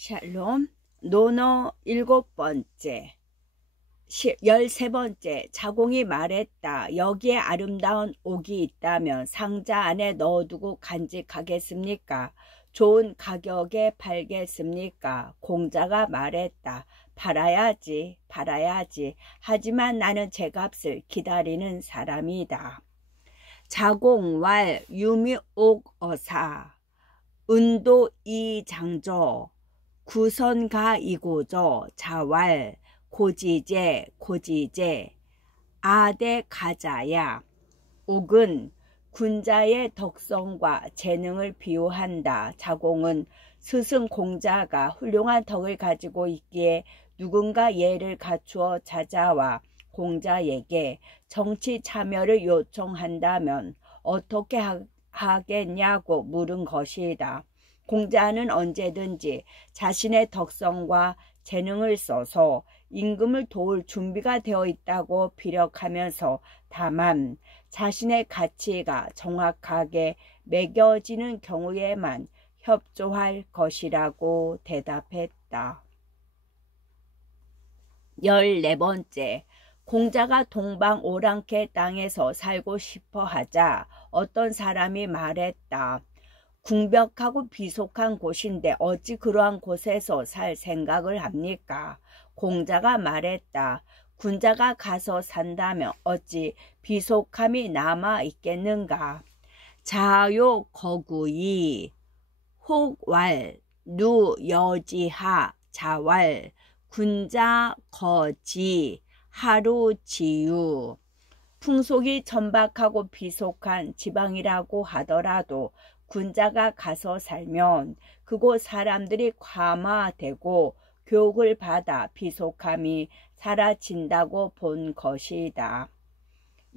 샬롬. 논어 7번째. 13번째. 자공이 말했다. 여기에 아름다운 옥이 있다면 상자 안에 넣어두고 간직하겠습니까? 좋은 가격에 팔겠습니까? 공자가 말했다. 팔아야지, 팔아야지. 하지만 나는 제 값을 기다리는 사람이다. 자공왈 유미옥어사 은도 이장조 구선가이고조 자왈 고지제 고지제 아대 가자야. 옥은 군자의 덕성과 재능을 비유한다. 자공은 스승 공자가 훌륭한 덕을 가지고 있기에 누군가 예를 갖추어 찾아와 공자에게 정치 참여를 요청한다면 어떻게 하겠냐고 물은 것이다. 공자는 언제든지 자신의 덕성과 재능을 써서 임금을 도울 준비가 되어 있다고 피력하면서 다만 자신의 가치가 정확하게 매겨지는 경우에만 협조할 것이라고 대답했다. 14번째. 공자가 동방 오랑캐 땅에서 살고 싶어 하자 어떤 사람이 말했다. 궁벽하고 비속한 곳인데 어찌 그러한 곳에서 살 생각을 합니까? 공자가 말했다. 군자가 가서 산다면 어찌 비속함이 남아 있겠는가? 자요 거구이 혹왈 누 여지하 자왈 군자 거지 하루 지유. 풍속이 천박하고 비속한 지방이라고 하더라도 군자가 가서 살면 그곳 사람들이 과마되고 교육을 받아 비속함이 사라진다고 본 것이다.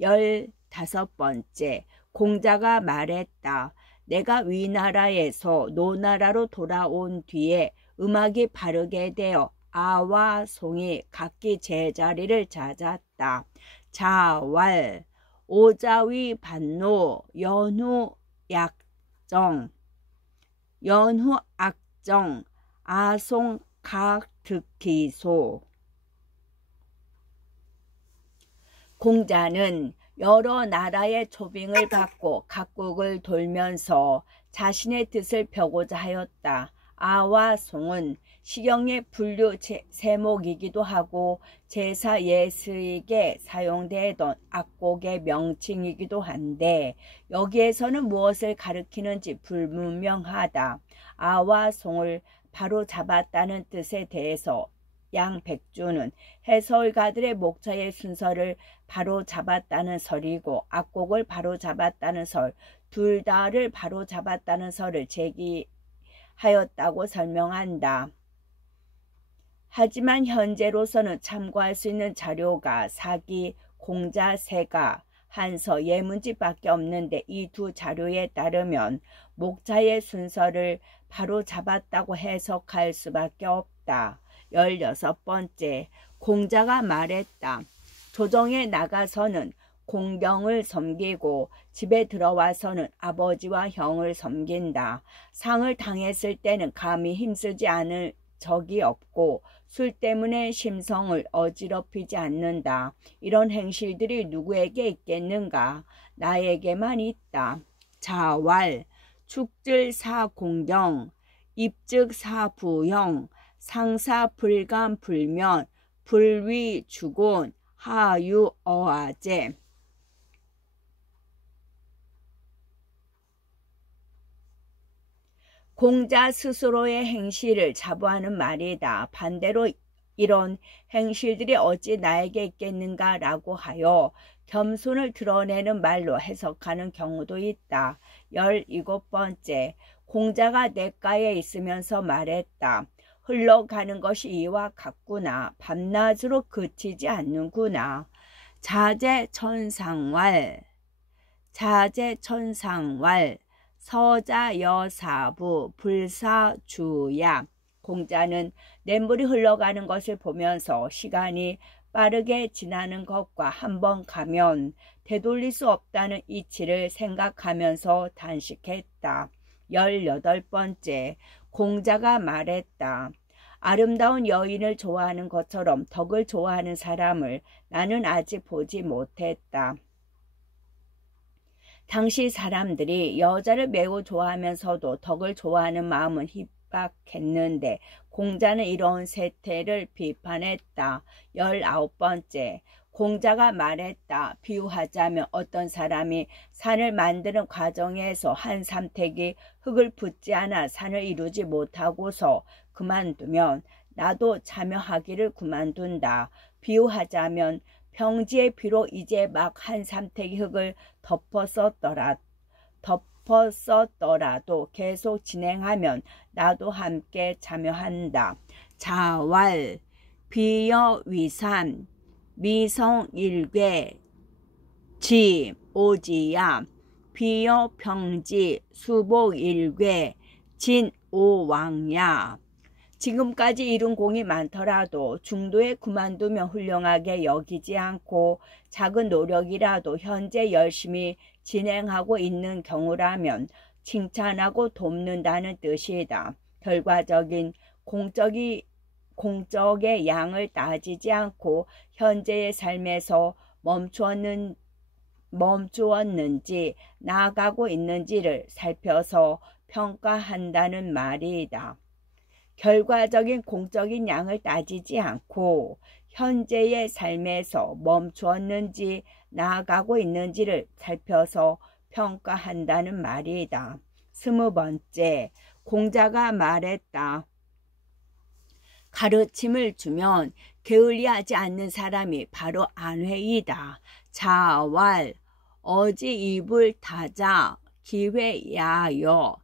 15번째. 공자가 말했다. 내가 위나라에서 노나라로 돌아온 뒤에 음악이 바르게 되어 아와 송이 각기 제자리를 찾았다. 자왈 오자위 반노 연후 악정 아송 각득기소. 공자는 여러 나라의 초빙을 받고 각국을 돌면서 자신의 뜻을 펴고자 하였다. 아와 송은 시경의 분류 세목이기도 하고 제사 예식에 사용되던 악곡의 명칭이기도 한데 여기에서는 무엇을 가리키는지 불분명하다. 아와 송을 바로 잡았다는 뜻에 대해서 양백주는 해설가들의 목차의 순서를 바로 잡았다는 설이고 악곡을 바로 잡았다는 설, 둘 다를 바로 잡았다는 설을 제기하였다고 설명한다. 하지만 현재로서는 참고할 수 있는 자료가 사기, 공자, 세가, 한서, 예문집밖에 없는데 이 두 자료에 따르면 목자의 순서를 바로 잡았다고 해석할 수밖에 없다. 16번째. 공자가 말했다. 조정에 나가서는 공경을 섬기고 집에 들어와서는 아버지와 형을 섬긴다. 상을 당했을 때는 감히 힘쓰지 않을 적이 없고 술 때문에 심성을 어지럽히지 않는다. 이런 행실들이 누구에게 있겠는가? 나에게만 있다. 자왈 축질사공경 입즉사부형 상사불감불면 불위주곤 하유어아제. 공자 스스로의 행실을 자부하는 말이다. 반대로 이런 행실들이 어찌 나에게 있겠는가 라고 하여 겸손을 드러내는 말로 해석하는 경우도 있다. 17번째. 공자가 냇가에 있으면서 말했다. 흘러가는 것이 이와 같구나. 밤낮으로 그치지 않는구나. 자제천상왈 서자여사부 불사주야. 공자는 냇물이 흘러가는 것을 보면서 시간이 빠르게 지나는 것과 한번 가면 되돌릴 수 없다는 이치를 생각하면서 단식했다. 18번째. 공자가 말했다. 아름다운 여인을 좋아하는 것처럼 덕을 좋아하는 사람을 나는 아직 보지 못했다. 당시 사람들이 여자를 매우 좋아하면서도 덕을 좋아하는 마음은 희박했는데 공자는 이런 세태를 비판했다. 19번째, 공자가 말했다. 비유하자면 어떤 사람이 산을 만드는 과정에서 한 삼택이 흙을 붓지 않아 산을 이루지 못하고서 그만두면 나도 참여하기를 그만둔다. 비유하자면 평지에 비록 이제 막 한 삼택이 흙을 덮었었더라도 계속 진행하면 나도 함께 참여한다. 자왈 비여위산 미성일괴 지 오지야 비여평지 수복일괴 진오왕야. 지금까지 이룬 공이 많더라도 중도에 그만두면 훌륭하게 여기지 않고 작은 노력이라도 현재 열심히 진행하고 있는 경우라면 칭찬하고 돕는다는 뜻이다. 결과적인 공적의 양을 따지지 않고 현재의 삶에서 멈추었는지 나아가고 있는지를 살펴서 평가한다는 말이다. 결과적인 공적인 양을 따지지 않고 현재의 삶에서 멈추었는지 나아가고 있는지를 살펴서 평가한다는 말이다. 20번째, 공자가 말했다. 가르침을 주면 게을리하지 않는 사람이 바로 안회이다. 자왈 어지 이불 타자 기회야여.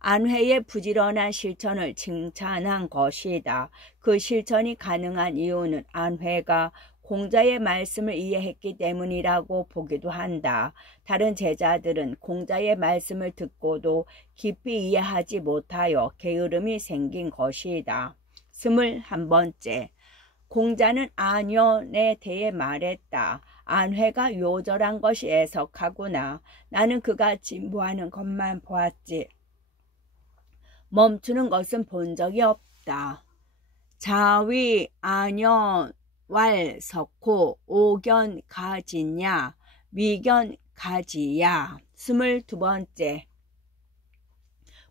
안회의 부지런한 실천을 칭찬한 것이다. 그 실천이 가능한 이유는 안회가 공자의 말씀을 이해했기 때문이라고 보기도 한다. 다른 제자들은 공자의 말씀을 듣고도 깊이 이해하지 못하여 게으름이 생긴 것이다. 21번째, 공자는 안연에 대해 말했다. 안회가 요절한 것이 애석하구나. 나는 그가 진보하는 것만 보았지 멈추는 것은 본 적이 없다. 자위 안연 왈석호 오견 가지냐 미견 가지야. 22번째,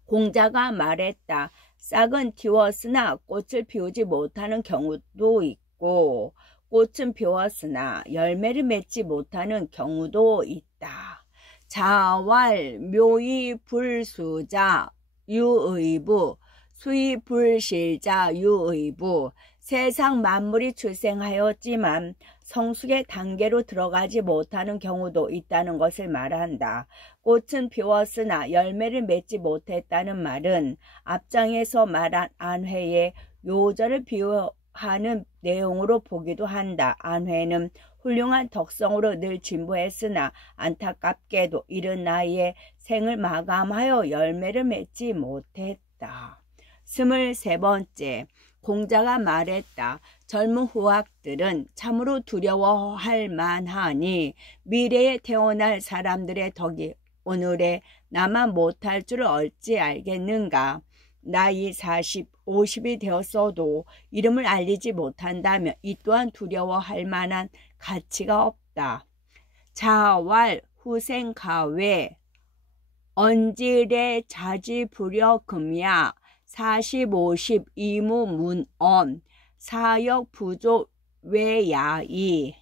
공자가 말했다. 싹은 틔웠으나 꽃을 피우지 못하는 경우도 있고 꽃은 피웠으나 열매를 맺지 못하는 경우도 있다. 자왈 묘의 불수자 유의부 수의 불실자 유의부. 세상 만물이 출생하였지만 성숙의 단계로 들어가지 못하는 경우도 있다는 것을 말한다. 꽃은 피웠으나 열매를 맺지 못했다는 말은 앞장에서 말한 안회의 요절을 비유하는 내용으로 보기도 한다. 안회는 훌륭한 덕성으로 늘 진보했으나 안타깝게도 이른 나이에 생을 마감하여 열매를 맺지 못했다. 23번째, 공자가 말했다. 젊은 후학들은 참으로 두려워할 만하니 미래에 태어날 사람들의 덕이 오늘에 나만 못할 줄 어찌 알겠는가. 나이 40, 50이 되었어도 이름을 알리지 못한다면 이 또한 두려워할 만한 가치가 없다. 자왈 후생가외 언질의 자지부려금야 40, 50 이무문엄 사역 부조 외야이.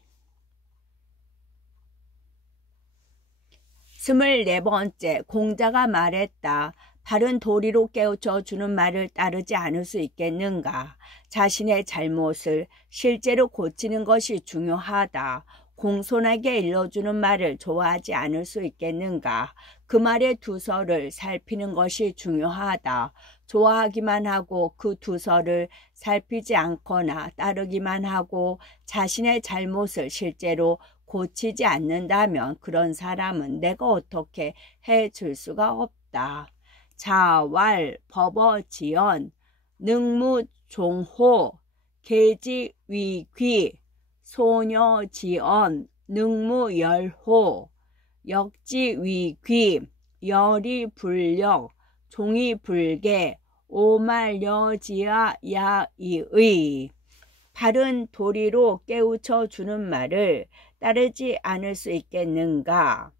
24번째, 공자가 말했다. 바른 도리로 깨우쳐 주는 말을 따르지 않을 수 있겠는가. 자신의 잘못을 실제로 고치는 것이 중요하다. 공손하게 일러주는 말을 좋아하지 않을 수 있겠는가. 그 말의 두서를 살피는 것이 중요하다. 좋아하기만 하고 그 두서를 살피지 않거나 따르기만 하고 자신의 잘못을 실제로 고치지 않는다면 그런 사람은 내가 어떻게 해줄 수가 없다. 자왈 법어지연 능무종호 계지위귀 소녀지언 능무열호 역지위귀 열이불력 종이불개 오말려지아 야이의 바른 도리로 깨우쳐 주는 말을 따르지 않을 수 있겠는가?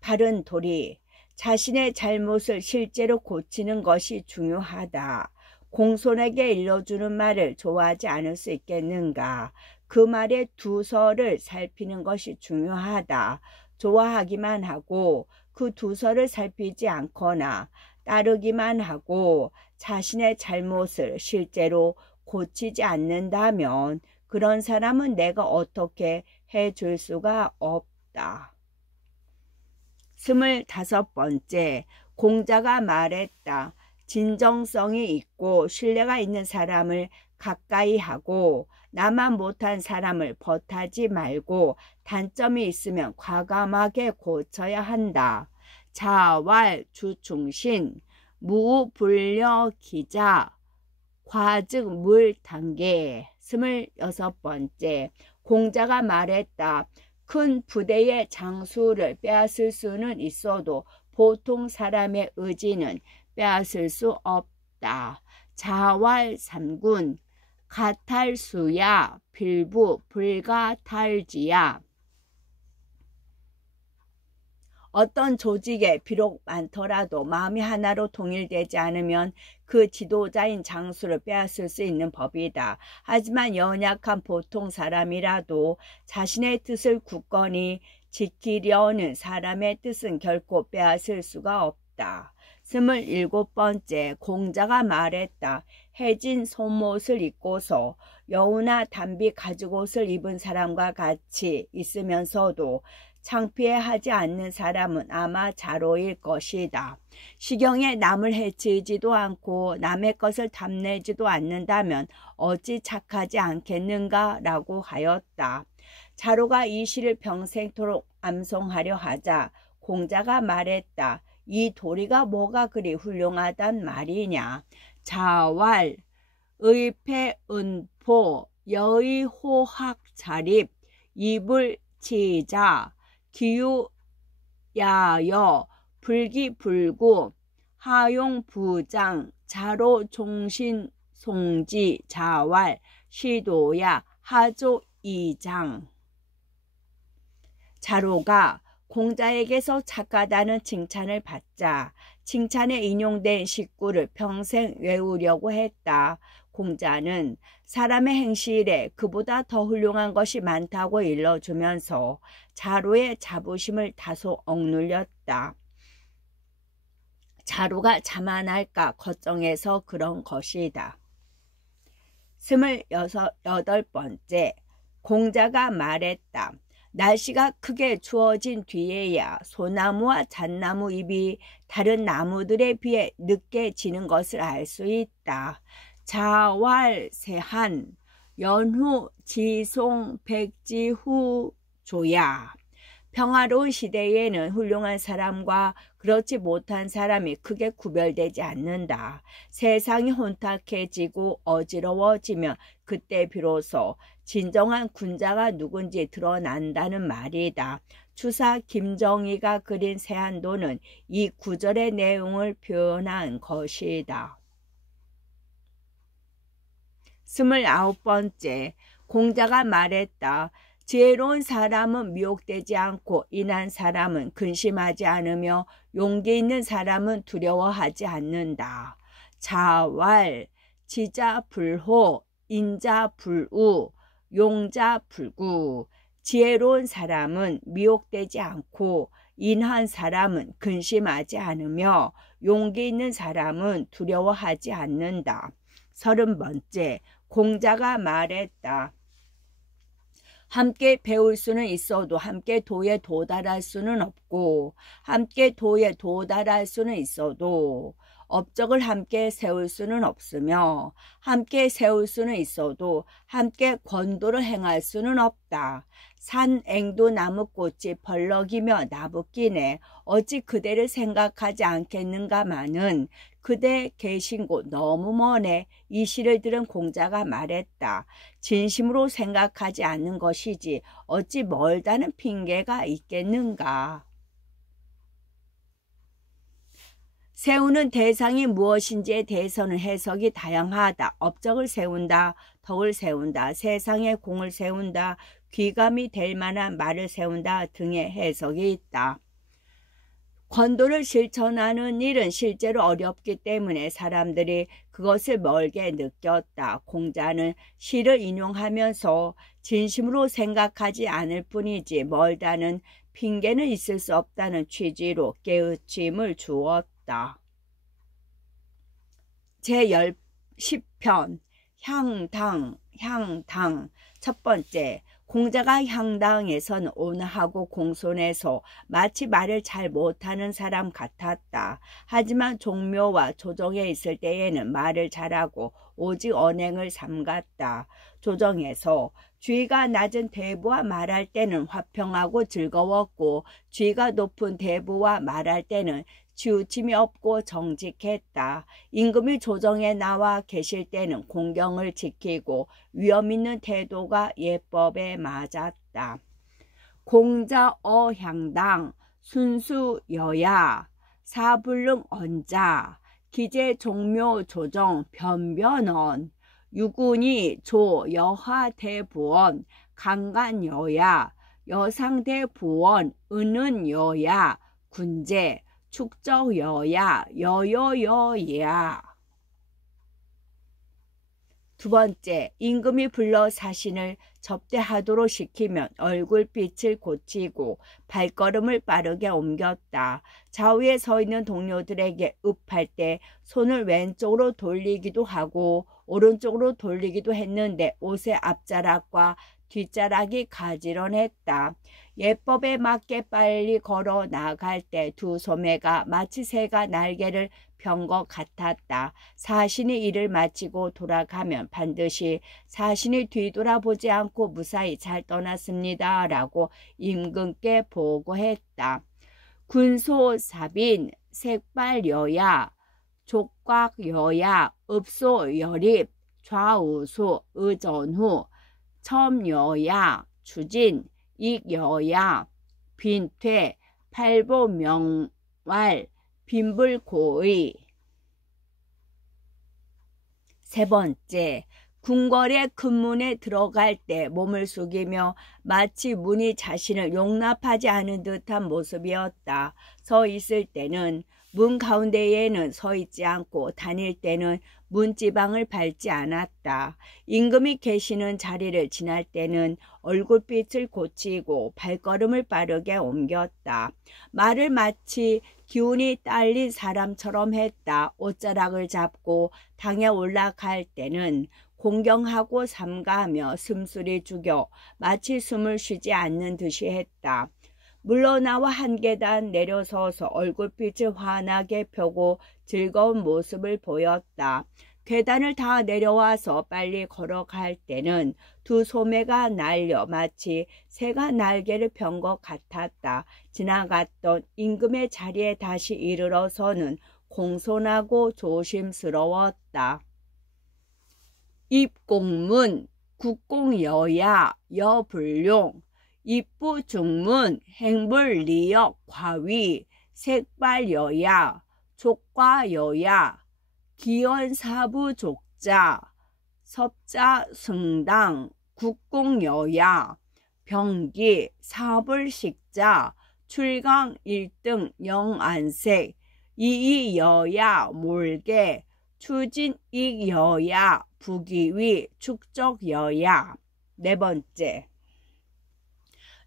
바른 도리, 자신의 잘못을 실제로 고치는 것이 중요하다. 공손하게 일러주는 말을 좋아하지 않을 수 있겠는가? 그 말의 두서를 살피는 것이 중요하다. 좋아하기만 하고 그 두서를 살피지 않거나 따르기만 하고 자신의 잘못을 실제로 고치지 않는다면 그런 사람은 내가 어떻게 해줄 수가 없다. 25번째, 공자가 말했다. 진정성이 있고 신뢰가 있는 사람을 가까이 하고 나만 못한 사람을 버타지 말고 단점이 있으면 과감하게 고쳐야 한다. 자왈 주충신 무불려기자 과즉 물단계. 26번째, 공자가 말했다. 큰 부대의 장수를 빼앗을 수는 있어도 보통 사람의 의지는 빼앗을 수 없다. 자왈삼군 가탈수야 필부 불가탈지야. 어떤 조직에 비록 많더라도 마음이 하나로 통일되지 않으면 그 지도자인 장수를 빼앗을 수 있는 법이다. 하지만 연약한 보통 사람이라도 자신의 뜻을 굳건히 지키려는 사람의 뜻은 결코 빼앗을 수가 없다. 27번째, 공자가 말했다. 해진 속옷을 입고서 여우나 담비 가죽옷을 입은 사람과 같이 있으면서도 창피해하지 않는 사람은 아마 자로일 것이다. 시경에 남을 해치지도 않고 남의 것을 탐내지도 않는다면 어찌 착하지 않겠는가? 라고 하였다. 자로가 이 시를 평생토록 암송하려 하자 공자가 말했다. 이 도리가 뭐가 그리 훌륭하단 말이냐. 자왈 의패은포 여의호학자립 이불치자 기유야여 불기불구 하용부장 자로종신송지 자왈 시도야 하조이장. 자로가 공자에게서 착하다는 칭찬을 받자 칭찬에 인용된 식구를 평생 외우려고 했다. 공자는 사람의 행실에 그보다 더 훌륭한 것이 많다고 일러주면서 자로의 자부심을 다소 억눌렸다. 자로가 자만할까 걱정해서 그런 것이다. 28번째, 공자가 말했다. 날씨가 크게 추워진 뒤에야 소나무와 잣나무 잎이 다른 나무들에 비해 늦게 지는 것을 알 수 있다. 자왈세한 연후 지송 백지후조야. 평화로운 시대에는 훌륭한 사람과 그렇지 못한 사람이 크게 구별되지 않는다. 세상이 혼탁해지고 어지러워지면 그때 비로소 진정한 군자가 누군지 드러난다는 말이다. 추사 김정희가 그린 세한도는 이 구절의 내용을 표현한 것이다. 29번째, 공자가 말했다. 지혜로운 사람은 미혹되지 않고 인한 사람은 근심하지 않으며 용기 있는 사람은 두려워하지 않는다. 자왈 지자불호 인자불우 용자불구. 지혜로운 사람은 미혹되지 않고 인한 사람은 근심하지 않으며 용기 있는 사람은 두려워하지 않는다. 30번째, 공자가 말했다. 함께 배울 수는 있어도 함께 도에 도달할 수는 없고 함께 도에 도달할 수는 있어도 업적을 함께 세울 수는 없으며 함께 세울 수는 있어도 함께 권도를 행할 수는 없다. 산앵두 나무꽃이 벌럭이며 나붓기네 어찌 그대를 생각하지 않겠는가마는 그대 계신 곳 너무 머네. 이 시를 들은 공자가 말했다. 진심으로 생각하지 않는 것이지 어찌 멀다는 핑계가 있겠는가. 세우는 대상이 무엇인지에 대해서는 해석이 다양하다. 업적을 세운다, 덕을 세운다, 세상에 공을 세운다, 귀감이 될 만한 말을 세운다 등의 해석이 있다. 권도를 실천하는 일은 실제로 어렵기 때문에 사람들이 그것을 멀게 느꼈다. 공자는 시를 인용하면서 진심으로 생각하지 않을 뿐이지 멀다는 핑계는 있을 수 없다는 취지로 깨우침을 주었다. 제10편 향당 첫 번째, 공자가 향당에선 온화하고 공손해서 마치 말을 잘 못하는 사람 같았다. 하지만 종묘와 조정에 있을 때에는 말을 잘하고 오직 언행을 삼갔다. 조정에서 주의가 낮은 대부와 말할 때는 화평하고 즐거웠고 주의가 높은 대부와 말할 때는 치우침이 없고 정직했다. 임금이 조정에 나와 계실 때는 공경을 지키고 위엄 있는 태도가 예법에 맞았다. 공자 어향당 순수여야 사불능 언자 기재 종묘 조정 변변언 유군이 조 여하 대부원 강간여야 여상대부원 은은여야 군제 축적여야 여여여야. 두 번째, 임금이 불러 사신을 접대하도록 시키면 얼굴빛을 고치고 발걸음을 빠르게 옮겼다. 좌우에 서 있는 동료들에게 읍할 때 손을 왼쪽으로 돌리기도 하고 오른쪽으로 돌리기도 했는데 옷의 앞자락과 뒷자락이 가지런했다. 예법에 맞게 빨리 걸어 나갈 때 두 소매가 마치 새가 날개를 편 것 같았다. 사신이 일을 마치고 돌아가면 반드시 사신이 뒤돌아보지 않고 무사히 잘 떠났습니다 라고 임금께 보고했다. 군소사빈 색발여야 족곽여야 읍소여립 좌우수 의전후 첨여야 추진 익여야 빈퇴 팔보명왈 빈불고의. 세 번째, 궁궐의 큰 문에 들어갈 때 몸을 숙이며 마치 문이 자신을 용납하지 않은 듯한 모습이었다. 서 있을 때는 문 가운데에는 서 있지 않고 다닐 때는 문지방을 밟지 않았다. 임금이 계시는 자리를 지날 때는 얼굴빛을 고치고 발걸음을 빠르게 옮겼다. 말을 마치 기운이 딸린 사람처럼 했다. 옷자락을 잡고 당에 올라갈 때는 공경하고 삼가하며 숨소리 죽여 마치 숨을 쉬지 않는 듯이 했다. 물러나와 한 계단 내려서서 얼굴빛을 환하게 펴고 즐거운 모습을 보였다. 계단을 다 내려와서 빨리 걸어갈 때는 두 소매가 날려 마치 새가 날개를 편 것 같았다. 지나갔던 임금의 자리에 다시 이르러서는 공손하고 조심스러웠다. 입공문 국공여야 여불용 입부중문 행불리역 과위 색발여야 족과여야 기원사부족자 섭자승당 국공여야 병기 사불식자 출강 1등 영안색 이이여야 몰개 추진익여야 부기위 축적여야. 네 번째,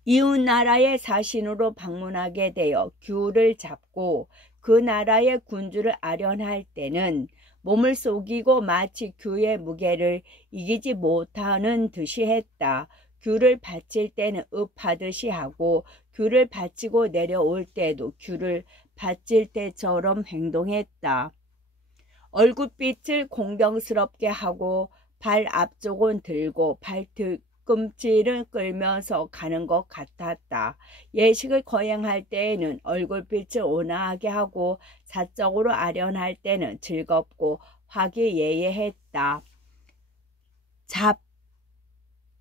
이웃나라의 사신으로 방문하게 되어 규를 잡고 그 나라의 군주를 아련할 때는 몸을 속이고 마치 규의 무게를 이기지 못하는 듯이 했다. 규를 바칠 때는 읍하듯이 하고 규를 바치고 내려올 때도 규를 바칠 때처럼 행동했다. 얼굴빛을 공경스럽게 하고 발 앞쪽은 들고 발 뒤꿈치를 끌면서 가는 것 같았다. 예식을 거행할 때에는 얼굴빛을 온화하게 하고 사적으로 아련할 때는 즐겁고 화기애애했다.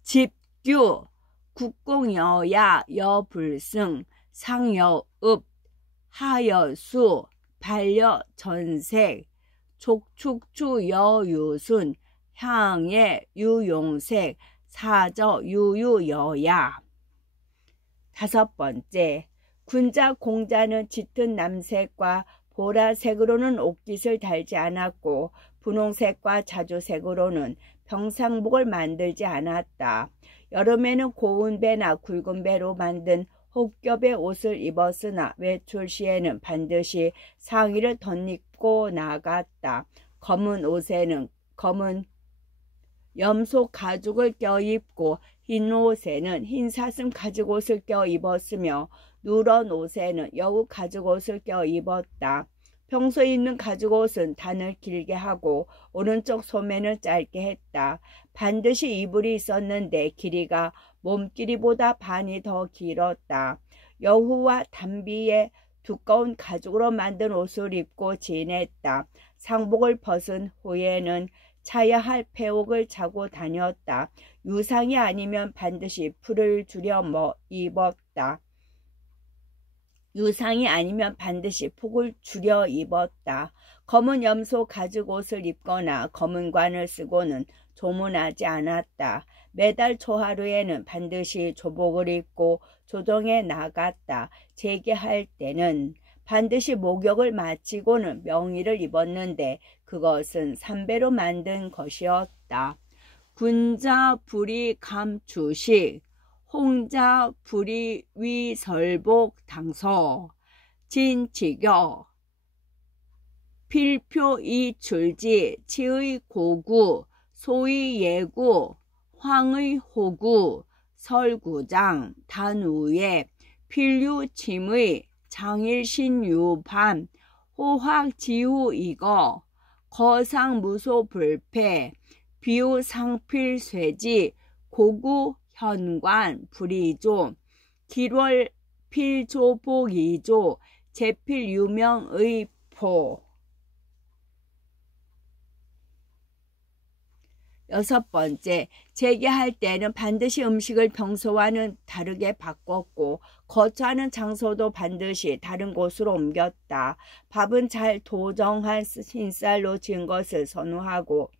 집규 국공여야 여불승 상여읍 하여수 반려 전색 족축추 여유순 향예 유용색 사저 유유여야. 5번째, 군자 공자는 짙은 남색과 보라색으로는 옷깃을 달지 않았고 분홍색과 자주색으로는 병상복을 만들지 않았다. 여름에는 고운 배나 굵은 배로 만든 혹겹의 옷을 입었으나 외출 시에는 반드시 상의를 덧입고 나갔다. 검은 옷에는 검은 염소 가죽을 껴입고 흰 옷에는 흰 사슴 가죽옷을 껴입었으며 누런 옷에는 여우 가죽옷을 껴입었다. 평소 입는 가죽옷은 단을 길게 하고 오른쪽 소매는 짧게 했다. 반드시 이불이 있었는데 길이가 몸길이보다 반이 더 길었다. 여우와 담비의 두꺼운 가죽으로 만든 옷을 입고 지냈다. 상복을 벗은 후에는 차야 할 폐옥을 차고 다녔다. 유상이 아니면 반드시 풀을 줄여 입었다. 유상이 아니면 반드시 폭을 줄여 입었다. 검은 염소 가죽 옷을 입거나 검은 관을 쓰고는 조문하지 않았다. 매달 초하루에는 반드시 조복을 입고 조정에 나갔다. 재개할 때는 반드시 목욕을 마치고는 명의를 입었는데 그것은 삼배로 만든 것이었다. 군자 불이 감추식 홍자 불이 위설복 당서 진치교 필표 이출지 치의 고구 소의 예구 황의 호구 설구장 단우에 필유침의 장일신유반 호학지후이거 거상무소불패 비우상필쇠지 고구현관 불이조 길월 필조복이조 제필유명의포. 6번째, 재개할 때는 반드시 음식을 평소와는 다르게 바꿨고 거처하는 장소도 반드시 다른 곳으로 옮겼다. 밥은 잘 도정한 흰쌀로 지은 것을 선호하고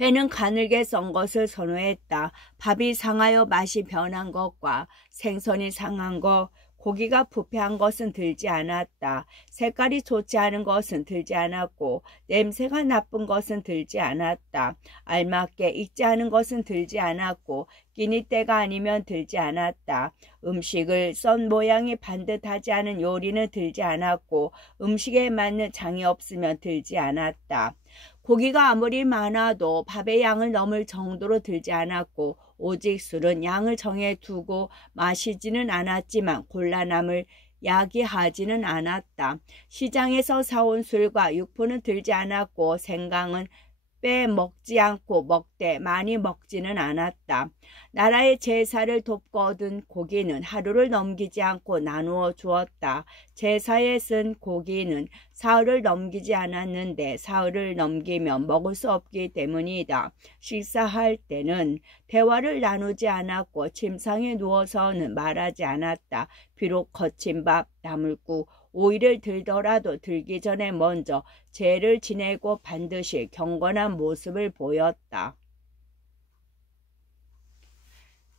회는 가늘게 썬 것을 선호했다. 밥이 상하여 맛이 변한 것과 생선이 상한 것, 고기가 부패한 것은 들지 않았다. 색깔이 좋지 않은 것은 들지 않았고 냄새가 나쁜 것은 들지 않았다. 알맞게 익지 않은 것은 들지 않았고 끼니 때가 아니면 들지 않았다. 음식을 썬 모양이 반듯하지 않은 요리는 들지 않았고 음식에 맞는 장이 없으면 들지 않았다. 고기가 아무리 많아도 밥의 양을 넘을 정도로 들지 않았고 오직 술은 양을 정해 두고 마시지는 않았지만 곤란함을 야기하지는 않았다. 시장에서 사온 술과 육포는 들지 않았고 생강은 빼먹지 않고 먹되 많이 먹지는 않았다. 나라의 제사를 돕고 얻은 고기는 하루를 넘기지 않고 나누어 주었다. 제사에 쓴 고기는 사흘을 넘기지 않았는데 사흘을 넘기면 먹을 수 없기 때문이다. 식사할 때는 대화를 나누지 않았고 침상에 누워서는 말하지 않았다. 비록 거친 밥, 나물국, 오이를 들더라도 들기 전에 먼저 제를 지내고 반드시 경건한 모습을 보였다.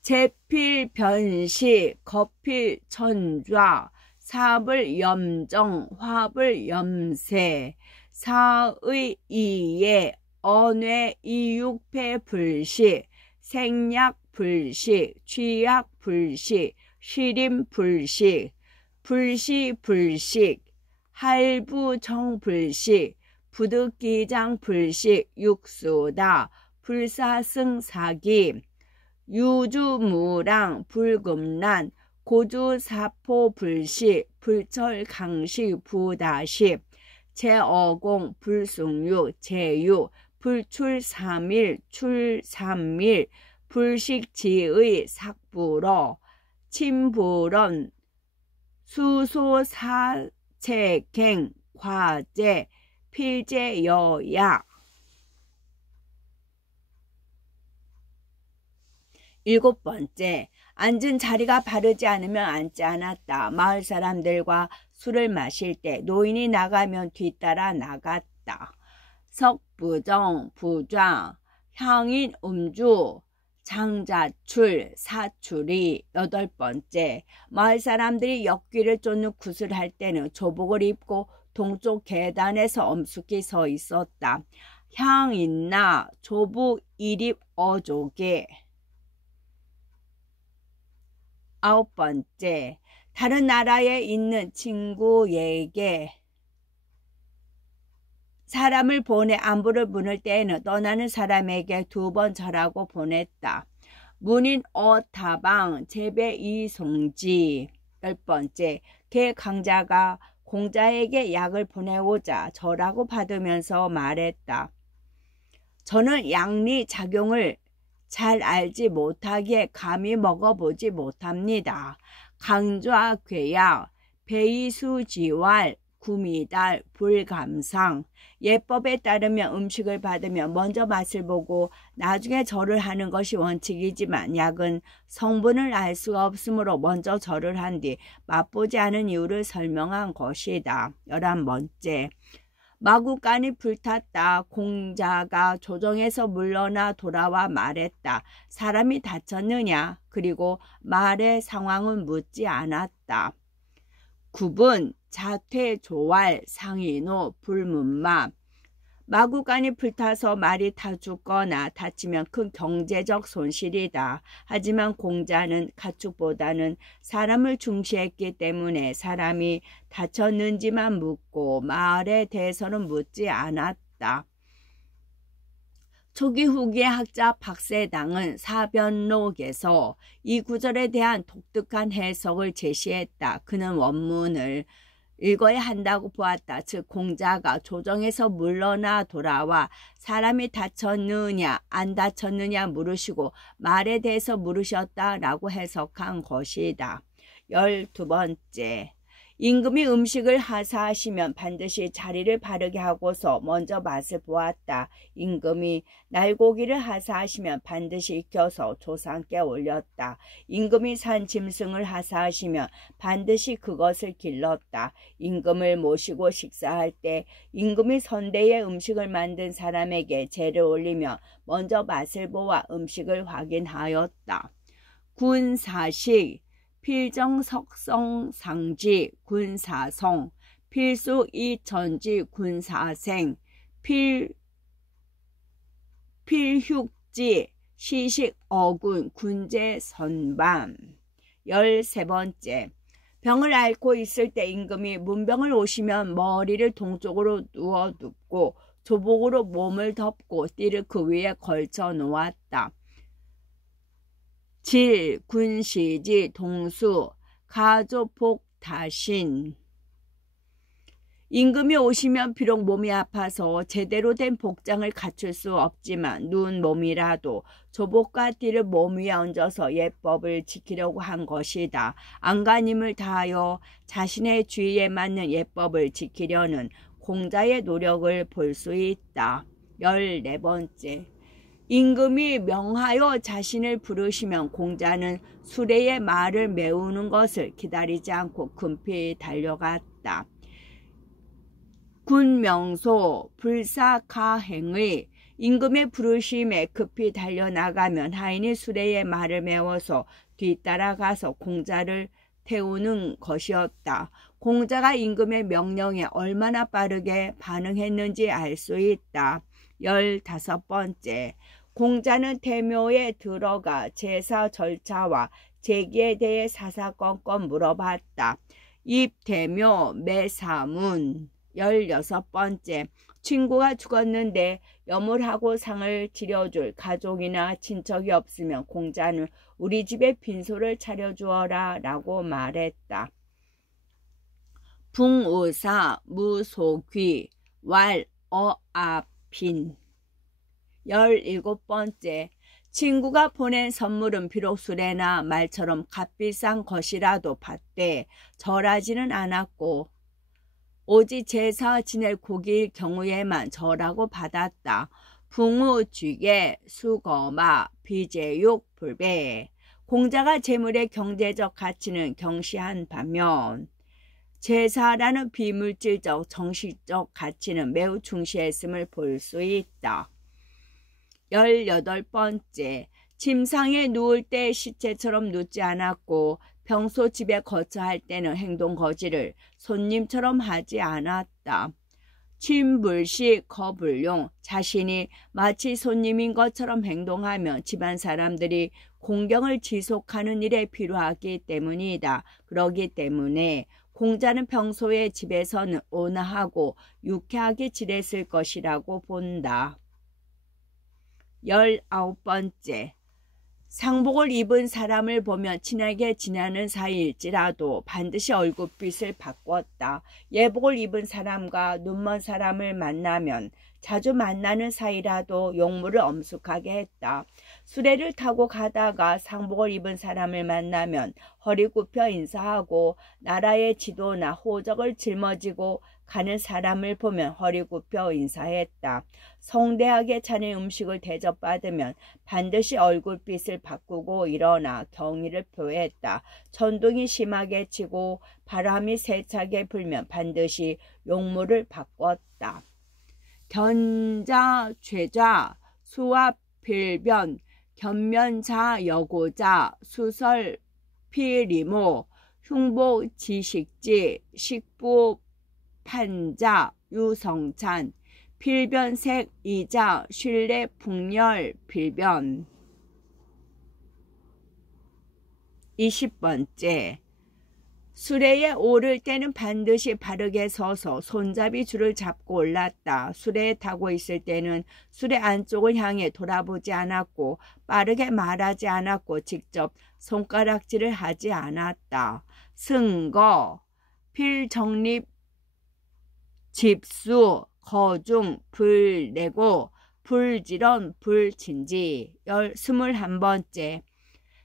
제필 변시, 거필 천좌, 사불 염정, 화불 염세, 사의 이에, 언외 이육패 불식, 생약 불식, 취약 불식, 시림 불식, 불시 할부정 불식, 부득기장 불식, 육수다, 불사승사기, 유주무랑 불금란, 고주사포 불식, 불철강식 부다식, 제어공 불승육, 제육, 불출삼일, 출삼일, 불식지의 삭불어, 침불언, 수소사체갱, 과제, 필제여야. 7번째, 앉은 자리가 바르지 않으면 앉지 않았다. 마을 사람들과 술을 마실 때 노인이 나가면 뒤따라 나갔다. 석부정, 부좌, 향인, 음주, 장자출, 사출이. 8번째, 마을 사람들이 역귀를 쫓는 굿을 할 때는 조복을 입고 동쪽 계단에서 엄숙히 서 있었다. 향인나 조복 일입 어조개. 9번째, 다른 나라에 있는 친구에게 사람을 보내 안부를 물을 때에는 떠나는 사람에게 2번 절하고 보냈다. 문인 어타방 제배 이송지. 10번째, 개 강자가 공자에게 약을 보내오자 절하고 받으면서 말했다. 저는 약리 작용을 잘 알지 못하기에 감히 먹어보지 못합니다. 강좌 괴약, 배이수지왈, 구미달, 불감상. 예법에 따르면 음식을 받으면 먼저 맛을 보고 나중에 절을 하는 것이 원칙이지만 약은 성분을 알 수가 없으므로 먼저 절을 한 뒤 맛보지 않은 이유를 설명한 것이다. 11번째, 마구간이 불탔다. 공자가 조정에서 물러나 돌아와 말했다. 사람이 다쳤느냐? 그리고 말의 상황은 묻지 않았다. 9번, 자퇴조왈, 상인호, 불문마. 마구간이 불타서 말이 다 죽거나 다치면 큰 경제적 손실이다. 하지만 공자는 가축보다는 사람을 중시했기 때문에 사람이 다쳤는지만 묻고 말에 대해서는 묻지 않았다. 초기 후기의 학자 박세당은 사변록에서 이 구절에 대한 독특한 해석을 제시했다. 그는 원문을 읽어야 한다고 보았다. 즉 공자가 조정에서 물러나 돌아와 사람이 다쳤느냐 안 다쳤느냐 물으시고 말에 대해서 물으셨다라고 해석한 것이다. 12번째, 임금이 음식을 하사하시면 반드시 자리를 바르게 하고서 먼저 맛을 보았다. 임금이 날고기를 하사하시면 반드시 익혀서 조상께 올렸다. 임금이 산 짐승을 하사하시면 반드시 그것을 길렀다. 임금을 모시고 식사할 때 임금이 선대에 음식을 만든 사람에게 제를 올리며 먼저 맛을 보아 음식을 확인하였다. 군사식, 필정석성상지 군사성, 필수이천지 군사생, 필휴지 시식어군 군제선반. 13번째, 병을 앓고 있을 때 임금이 문병을 오시면 머리를 동쪽으로 누워 눕고 조복으로 몸을 덮고 띠를 그 위에 걸쳐 놓았다. 질, 군시지, 동수, 가조복다신. 임금이 오시면 비록 몸이 아파서 제대로 된 복장을 갖출 수 없지만 누운 몸이라도 조복과 띠를 몸 위에 얹어서 예법을 지키려고 한 것이다. 안간힘을 다하여 자신의 주의에 맞는 예법을 지키려는 공자의 노력을 볼 수 있다. 14번째, 임금이 명하여 자신을 부르시면 공자는 수레의 말을 메우는 것을 기다리지 않고 급히 달려갔다. 군명소 불사가행의 임금의 부르심에 급히 달려나가면 하인이 수레의 말을 메워서 뒤따라가서 공자를 태우는 것이었다. 공자가 임금의 명령에 얼마나 빠르게 반응했는지 알 수 있다. 15번째, 공자는 대묘에 들어가 제사 절차와 제기에 대해 사사건건 물어봤다. 입대묘 매사문. 16번째, 친구가 죽었는데 염을하고 상을 지려줄 가족이나 친척이 없으면 공자는 우리 집에 빈소를 차려주어라 라고 말했다. 붕의사 무소귀 왈어아빈. 17번째, 친구가 보낸 선물은 비록 수레나 말처럼 값비싼 것이라도 받되 절하지는 않았고 오직 제사 지낼 고기일 경우에만 절하고 받았다. 풍우쥐개, 수거마, 비제육, 불배. 공자가 재물의 경제적 가치는 경시한 반면 제사라는 비물질적 정신적 가치는 매우 중시했음을 볼 수 있다. 18번째, 침상에 누울 때 시체처럼 눕지 않았고 평소 집에 거처할 때는 행동 거지를 손님처럼 하지 않았다. 침불식 거불용, 자신이 마치 손님인 것처럼 행동하며 집안 사람들이 공경을 지속하는 일에 필요하기 때문이다. 그러기 때문에 공자는 평소에 집에서는 온화하고 유쾌하게 지냈을 것이라고 본다. 19번째, 상복을 입은 사람을 보면 친하게 지내는 사이일지라도 반드시 얼굴빛을 바꿨다. 예복을 입은 사람과 눈먼 사람을 만나면 자주 만나는 사이라도 용모를 엄숙하게 했다. 수레를 타고 가다가 상복을 입은 사람을 만나면 허리 굽혀 인사하고 나라의 지도나 호적을 짊어지고 가는 사람을 보면 허리 굽혀 인사했다. 성대하게 차린 음식을 대접받으면 반드시 얼굴빛을 바꾸고 일어나 경의를 표했다. 천둥이 심하게 치고 바람이 세차게 불면 반드시 용모를 바꿨다. 견자, 죄자, 수압, 필변, 견면자, 여고자, 수설, 피리모, 흉보, 지식지, 식부, 판자, 유성찬, 필변색, 이자, 신뢰, 풍렬, 필변. 20번째, 수레에 오를 때는 반드시 바르게 서서 손잡이 줄을 잡고 올랐다. 수레에 타고 있을 때는 수레 안쪽을 향해 돌아보지 않았고 빠르게 말하지 않았고 직접 손가락질을 하지 않았다. 승거, 필정립, 집수, 거중, 불내고, 불지런, 불친지. 21번째,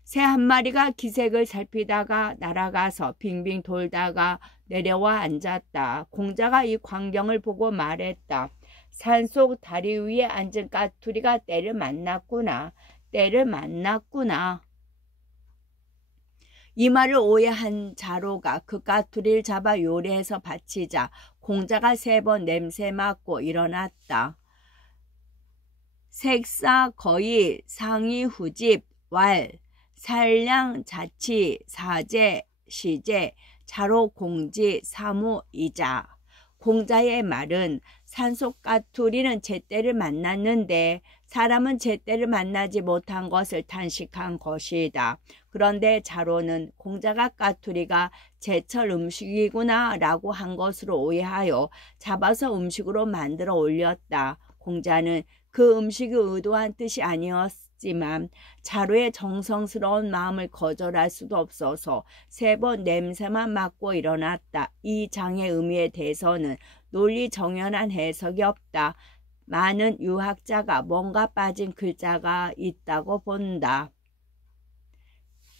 새 한 마리가 기색을 살피다가 날아가서 빙빙 돌다가 내려와 앉았다. 공자가 이 광경을 보고 말했다. 산속 다리 위에 앉은 까투리가 때를 만났구나. 때를 만났구나. 이 말을 오해한 자로가 그 까투리를 잡아 요리해서 바치자 공자가 3번 냄새 맡고 일어났다. 색사 거의 상이 후집 왈 살량 자치 사제 시제 자로 공지 사무 이자. 공자의 말은 산속 까투리는 제때를 만났는데 사람은 제때를 만나지 못한 것을 탄식한 것이다. 그런데 자로는 공자가 까투리가 제철 음식이구나 라고 한 것으로 오해하여 잡아서 음식으로 만들어 올렸다. 공자는 그 음식이 의도한 뜻이 아니었지만 자로의 정성스러운 마음을 거절할 수도 없어서 3번 냄새만 맡고 일어났다. 이 장의 의미에 대해서는 논리 정연한 해석이 없다. 많은 유학자가 뭔가 빠진 글자가 있다고 본다.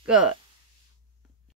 끝.